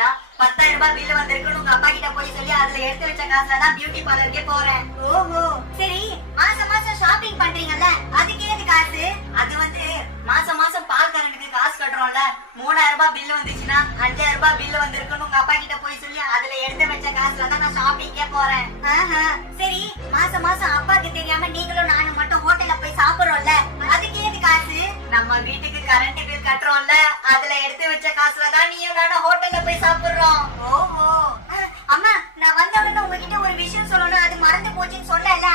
வந்துச்சுன்னா 10,000 ரூபாய் பில்லு வந்திருக்குன்னு உங்க அப்பா கிட்ட போய் சொல்லி அதுல எடுத்து வச்ச காசுல தான் பியூட்டி பார்லருக்கே போறேன். ஓஹோ சரி, மாசம் மாசம் ஷாப்பிங் பண்றீங்கல்ல, அதுக்கு ஏது காசு? அது வந்து மாசம் மாசம் பால் கரண்டுக்கு காசு கட்டுறோம்ல, 3,000 ரூபாய் பில்லு வந்துச்சுன்னா 5,000 ரூபாய் பில்லு வந்திருக்குன்னு உங்க அப்பா கிட்ட போய் சொல்லி அதுல எடுத்து வச்ச காசுல தான் நான் ஷாப்பிங்கே போறேன். ஆஹா சரி, மாசம் மாசம் அப்பாக்கு தெரியாம நீங்களும் நானும் மட்டும் ஹோட்டல்ல போய் சாப்பிடுறோம்ல, அதுக்கு ஏது காசு? நம்ம வீட்டுக்கு கரண்ட் பில் கட்டுறோம்ல, அதுல எடுத்து வச்ச காசுல தான் நீயும் நானும் ஹோட்டல்ல போய் சாப்பிடுறோம். ஓஹோ. அம்மா, நான் வந்த உடனே உங்ககிட்ட ஒரு விஷயம் சொல்லணும், அது மறந்து போச்சுன்னு சொல்லல,